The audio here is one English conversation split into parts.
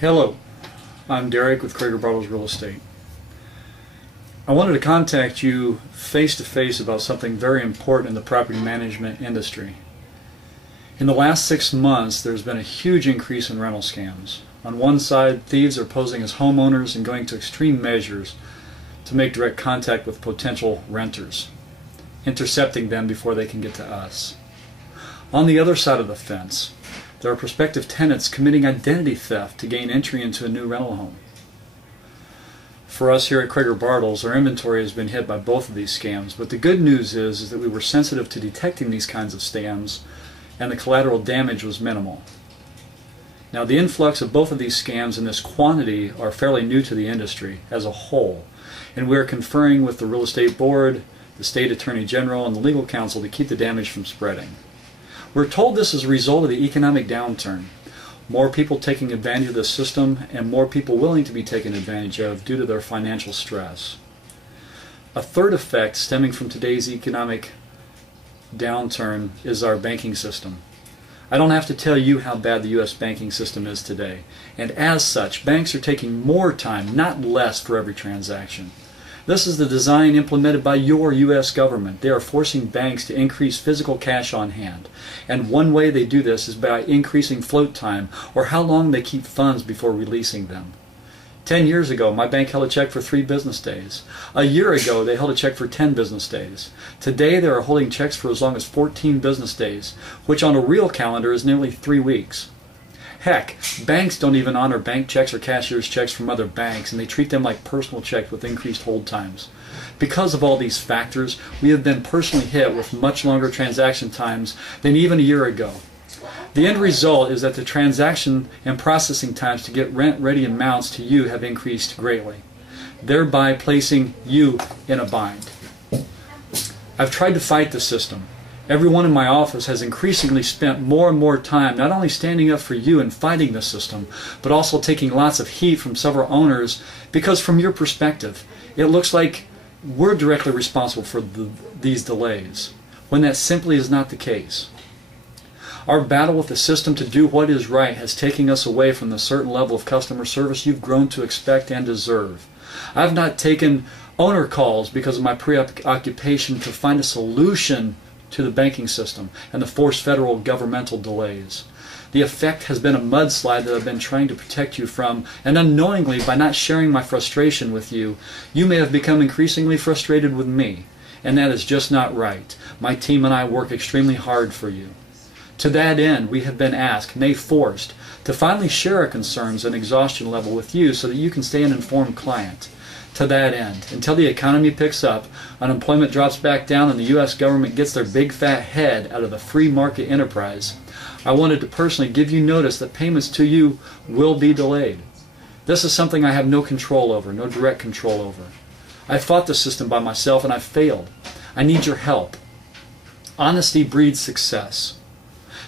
Hello, I'm Derek with Crager-Bartels Real Estate. I wanted to contact you face-to-face about something very important in the property management industry. In the last 6 months, there's been a huge increase in rental scams. On one side, thieves are posing as homeowners and going to extreme measures to make direct contact with potential renters, intercepting them before they can get to us. On the other side of the fence, there are prospective tenants committing identity theft to gain entry into a new rental home. For us here at Crager-Bartels, our inventory has been hit by both of these scams, but the good news is that we were sensitive to detecting these kinds of scams and the collateral damage was minimal. Now, the influx of both of these scams in this quantity are fairly new to the industry as a whole, and we are conferring with the Real Estate Board, the State Attorney General, and the Legal Counsel to keep the damage from spreading. We're told this is a result of the economic downturn. More people taking advantage of the system and more people willing to be taken advantage of due to their financial stress. A third effect stemming from today's economic downturn is our banking system. I don't have to tell you how bad the U.S. banking system is today, and as such, banks are taking more time, not less, for every transaction. This is the design implemented by your U.S. government. They are forcing banks to increase physical cash on hand. And one way they do this is by increasing float time, or how long they keep funds before releasing them. 10 years ago, my bank held a check for 3 business days. A year ago, they held a check for 10 business days. Today, they are holding checks for as long as 14 business days, which on a real calendar is nearly 3 weeks. Heck, banks don't even honor bank checks or cashier's checks from other banks, and they treat them like personal checks with increased hold times. Because of all these factors, we have been personally hit with much longer transaction times than even a year ago. The end result is that the transaction and processing times to get rent-ready amounts to you have increased greatly, thereby placing you in a bind. I've tried to fight the system. Everyone in my office has increasingly spent more and more time not only standing up for you and fighting the system, but also taking lots of heat from several owners because from your perspective, it looks like we're directly responsible for these delays, when that simply is not the case. Our battle with the system to do what is right has taken us away from the certain level of customer service you've grown to expect and deserve. I've not taken owner calls because of my preoccupation to find a solution to the banking system and the forced federal governmental delays. The effect has been a mudslide that I've been trying to protect you from, and unknowingly, by not sharing my frustration with you, you may have become increasingly frustrated with me, and that is just not right. My team and I work extremely hard for you. To that end, we have been asked, nay forced, to finally share our concerns and exhaustion level with you so that you can stay an informed client. To that end, until the economy picks up, unemployment drops back down, and the U.S. government gets their big fat head out of the free market enterprise, I wanted to personally give you notice that payments to you will be delayed. This is something I have no control over, no direct control over. I fought the system by myself and I failed. I need your help. Honesty breeds success.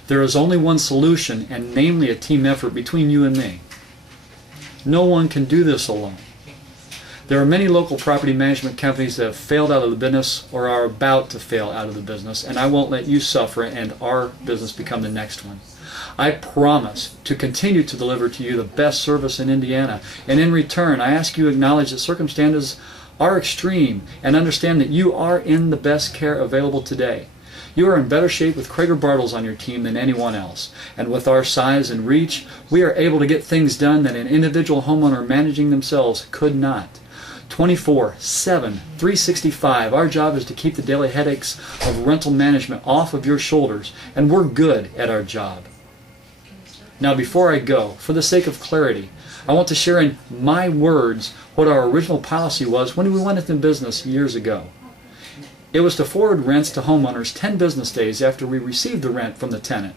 There is only one solution, and namely a team effort between you and me. No one can do this alone. There are many local property management companies that have failed out of the business or are about to fail out of the business, and I won't let you suffer and our business become the next one. I promise to continue to deliver to you the best service in Indiana, and in return I ask you to acknowledge that circumstances are extreme and understand that you are in the best care available today. You are in better shape with Crager-Bartels on your team than anyone else, and with our size and reach, we are able to get things done that an individual homeowner managing themselves could not. 24/7, 365, our job is to keep the daily headaches of rental management off of your shoulders, and we're good at our job. Now, before I go, for the sake of clarity, I want to share in my words what our original policy was when we went into business years ago. It was to forward rents to homeowners 10 business days after we received the rent from the tenant.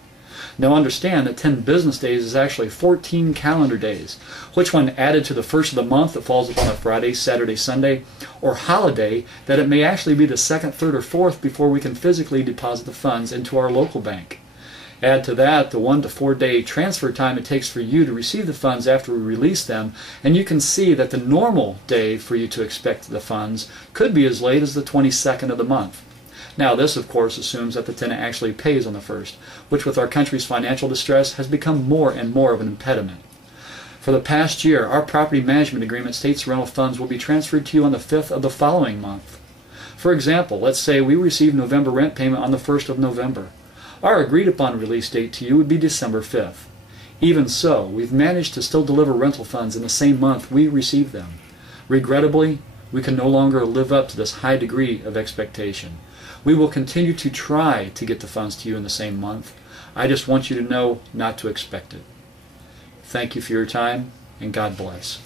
Now understand that 10 business days is actually 14 calendar days, which when added to the first of the month that falls upon a Friday, Saturday, Sunday, or holiday, that it may actually be the second, third, or fourth before we can physically deposit the funds into our local bank. Add to that the 1 to 4 day transfer time it takes for you to receive the funds after we release them, and you can see that the normal day for you to expect the funds could be as late as the 22nd of the month. Now this, of course, assumes that the tenant actually pays on the 1st, which with our country's financial distress has become more and more of an impediment. For the past year, our property management agreement states rental funds will be transferred to you on the 5th of the following month. For example, let's say we receive November rent payment on the 1st of November. Our agreed upon release date to you would be December 5th. Even so, we've managed to still deliver rental funds in the same month we receive them. Regrettably, we can no longer live up to this high degree of expectation. We will continue to try to get the funds to you in the same month. I just want you to know not to expect it. Thank you for your time, and God bless.